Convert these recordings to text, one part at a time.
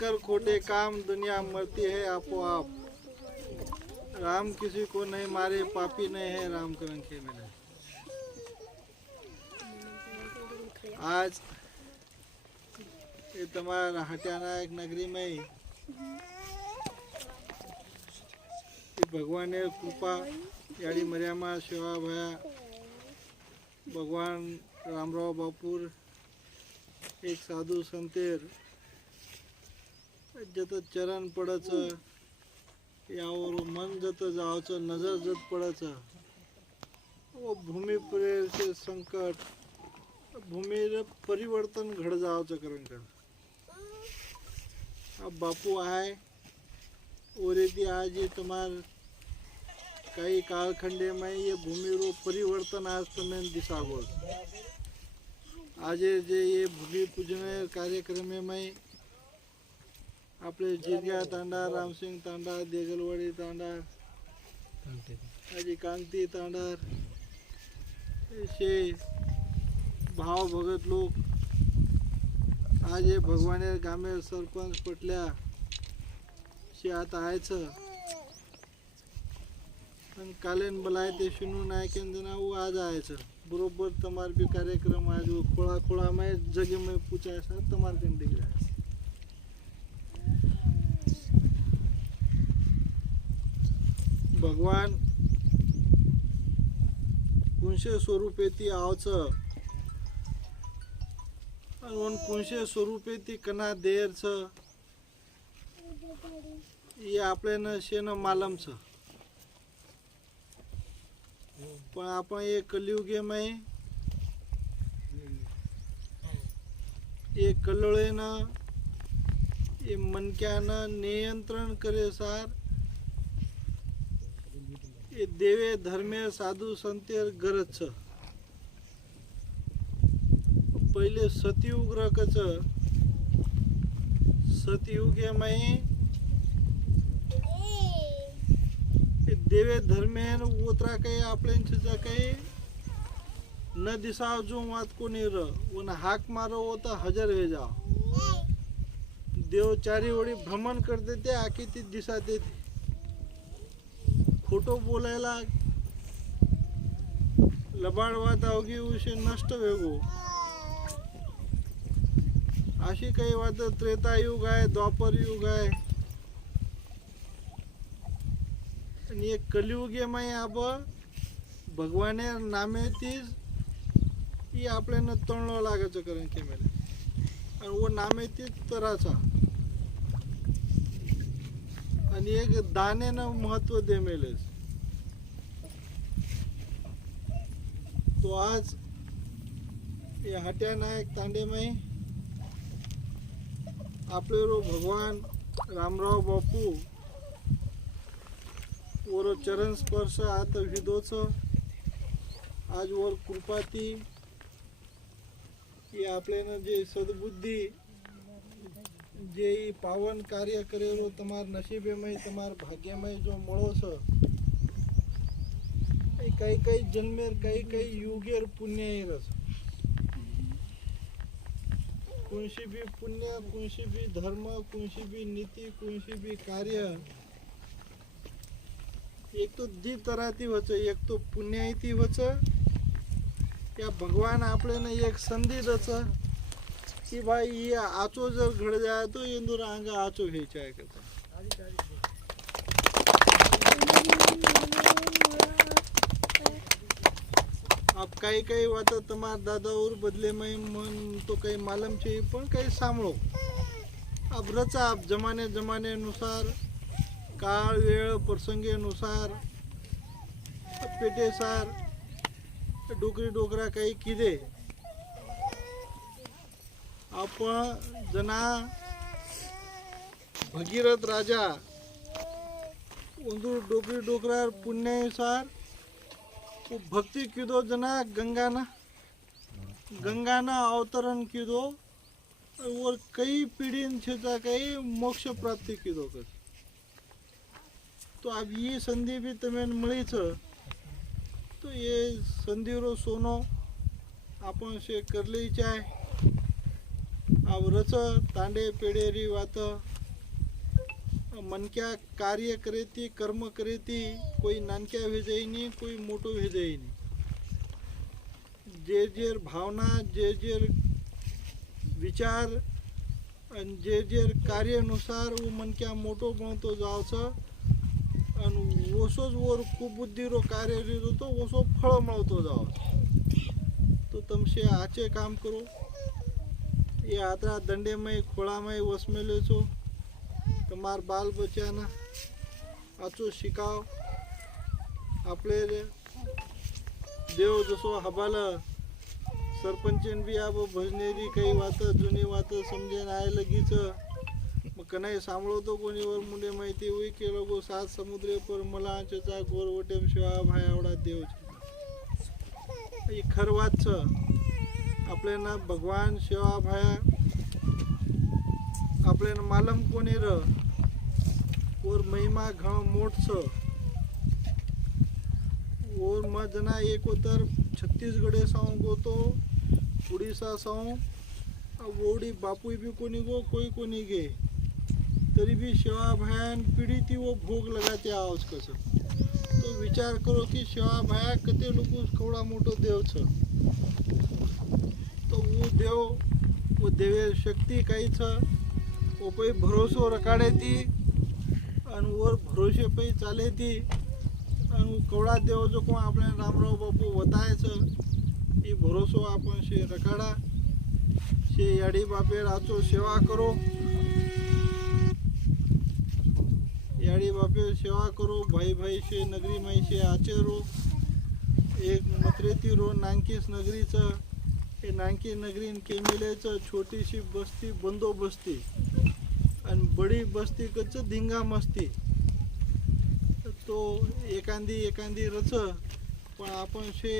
कर खोटे काम, दुनिया मरती है आपो आप। राम किसी को नहीं मारे, पापी नहीं है राम कलंकी मिले। आज ये तुम्हारा हटियानायक नगरी में भगवान ने कृपा याडी मर्यामा सेवा भया भगवान रामराव बापूर एक साधू संतेर जत चरण पडच यावर मन जत जावच नजर जत पडच वो भूमि प्रेर संकट भूमि परिवर्तन घड जावच करण कर अब बापू आहे और यदि आज ये तुम्हार कई कालखंडे में ये भूमि रो परिवर्तन आज तुम्हें दिशा गोल आज जे ये भूमि पूजन कार्यक्रम में आपले जिरग्या तांडा रामसिंग तांडा देगलवाडी तांडा आजी कांती तांडार असे भाव भगत लोक आज हे भगवाने गामे सरपंच पटल्या शे आता आयचं आणि कालेन बलाय ते सुनू नायकेन जना वो आज आयचं बरोबर तमार भी कार्यक्रम आज वो खोळा खोळा में जगे में पूछा ऐसा तमार कंडी गया भगवान पुंशे स्वरूपेती आवच आणि पुंशे स्वरूपेती कना देरच ये आपल्यानं शेन मालमच पण आपण ये कलियुगे में ये कल्लोळेनं ये मनक्यानं नियंत्रण करे सार ये देवे धर्मे साधू संतेर गरज पहिले सतयुग रकच सतयुगे में देवे धर्मेन उतरा काही आपल्यांच्या काही न दिसाव जो वात कोणी र वन हाक मारो होता हजर हे जाओ देव चारी ओळी भ्रमण करते ते आखी ती दिशा देते खोटो बोलायला लबाडवाद अवघी उशे नष्ट वेगो अशी काही वाद त्रेतायुग आहे द्वापर युग आहे आणि एक कलियुगे में अब भगवाने नामे तीज ये आपल्यानं तळणं लागायचं कारण की मेले आणि वो नामे तीज तराचा आणि एक दानेनं महत्व दे मेलेच तो आज ये हट्यानायक तांडे में आपले रो भगवान रामराव बापू और चरण स्पर्श आता विदोच आज वर कृपाती ये आपल्यानं जे सद्बुद्धी जे पावन कार्य करेलो तमार नशीबेमय तमार भाग्यमय जो मळो छ काही काही जन्मेर काही काही युगेर पुण्य रस कोणशी भी पुण्य कोणशी भी धर्म कोणशी भी नीति कोणशी भी कार्य एक तो दी तराती वच एक तो पुण्यायती वच या भगवान आपल्यानं एक संधी दच की भाई ये आचो जर घड जाए तो इंदूर अंगा आचो घ्यायचा आहे का अब काही काही वाता तमार दादावर बदले में मन तो काही मालम छे पण काही सांभळो अब रचा अब जमाने नुसार काळ वेळ प्रसंगेनुसार पेटेसार डोकरी डोकरा काही किदे आपण जना भगीरथ राजा उंदूर डोकरी डोकरार पुण्यानुसार भक्ती किदो जना गंगाना अवतरण किदो और कई पीढ़ी छेचा कई मोक्ष प्राप्ति किदो कर तो अब ये संधि भी तमें मळी छ तो ये संधि रो सोनो आपण से कर ली चाय आवरच तांडे पेडेरी वात मनक्या कार्य करेती कर्म करेती कोई नानक्या भेजाईनी कोई मोठो भेजाईनी जे जे भावना जे जे विचार आणि जे जे कार्यानुसार वो मनक्या मोठो बनतो जावचं आणि ओसोच वर खूप बुद्धी रो कार्य तो ओसो फळ मिळतो जावं तो तमशे आचे काम करो ये आतरा दंडेमय खोळामय वसमेले छो तमार बाल बच्चाना आचो शिकाव आपले देव जसो हबाल सरपंचन बी आब भजनेरी काही वात जुनी वात समजेन आय लगीच मग कनाई सांभाळतो कोणीवर मुले माहिती होई की लोगो सात समुद्रे पर मला चचा गोरवटेम शिवा भाई आवडा देव हे खर वात छ आपल्याला भगवान शिवा भाया आपल्याला मालम कोणी र और महिमा घण मोठ छ और मजना एक उतर छत्तीसगढ़े साऊ गो तो उड़ीसा साऊ वोडी बापू भी कोणी गो कोणी गे तरी भी शिवा भायान पीढ़ी थी वो भोग लगाते आओज कसं तो विचार करो की शिवा भाया कते लोग कवड़ा मोटो देव छ तो वो देवे शक्ति काही छ वो पे भरोसो रखाडे ती आणि वर भरोसे पे चाले ती आणि कवड़ा देव जो को आपले रामराव बापू बतायचं ई भरोसो आपण शे रखाडा शे याडी बापे राचो सेवा करो याडी बापे सेवा करो भाई भाई शे नगरी माई शे आचेरो एक मतरेती रो नांकीस नगरीचं हे नांकी नगरीन केमिलेचं छोटीशी बस्ती बंदोबस्ती आणि बडी बस्ती कच्च धिंगा मस्ती तो एकांदी रच पण आपण शे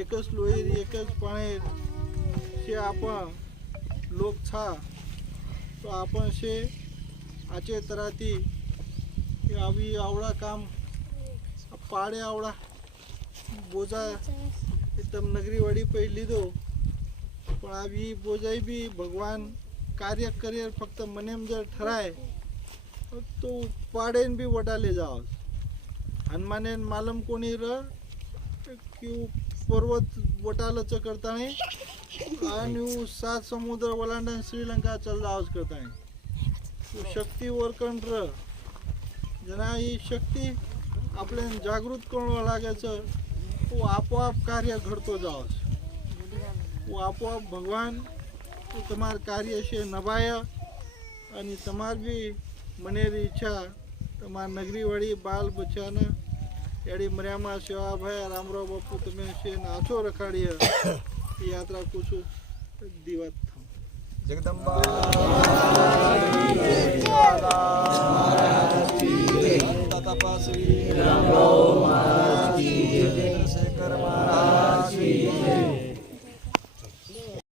एकच लोहीर एकच पाणेर शे आपण लोक छा तो आपण शे आचे तराती आवी आवडा काम पाडे आवडा बोजा एकदम नगरीवाडी पहिली दो पण आवी बोजाई भी भगवान कार्य करियर फक्त मनेम जर ठराय तो पाडेन भी वटाले जाव हनुमानेन मालम कोणी र की पर्वत वटालच करताने आणि सात समुद्र ओलांडा श्रीलंका चल जावच करताने शक्ती वरकण र जना ही शक्ती आपल्याला जागृत करणं लागायचं वो आपोआप कार्य घडतो जावस वो आपोआप भगवान तुम्हार कार्य से नभाय आणि तमार भी मनेरी इच्छा तमार नगरीवाड़ी बाल बच्चाना याड़ी मर्यामा सेवा भाई रामराव बापू तुम्हें से नाचो रखाड़ी यात्रा कुछ दिवत जगदम्बा तपस्वी रामराव महाराज की जय, शेखर महाराज की जय।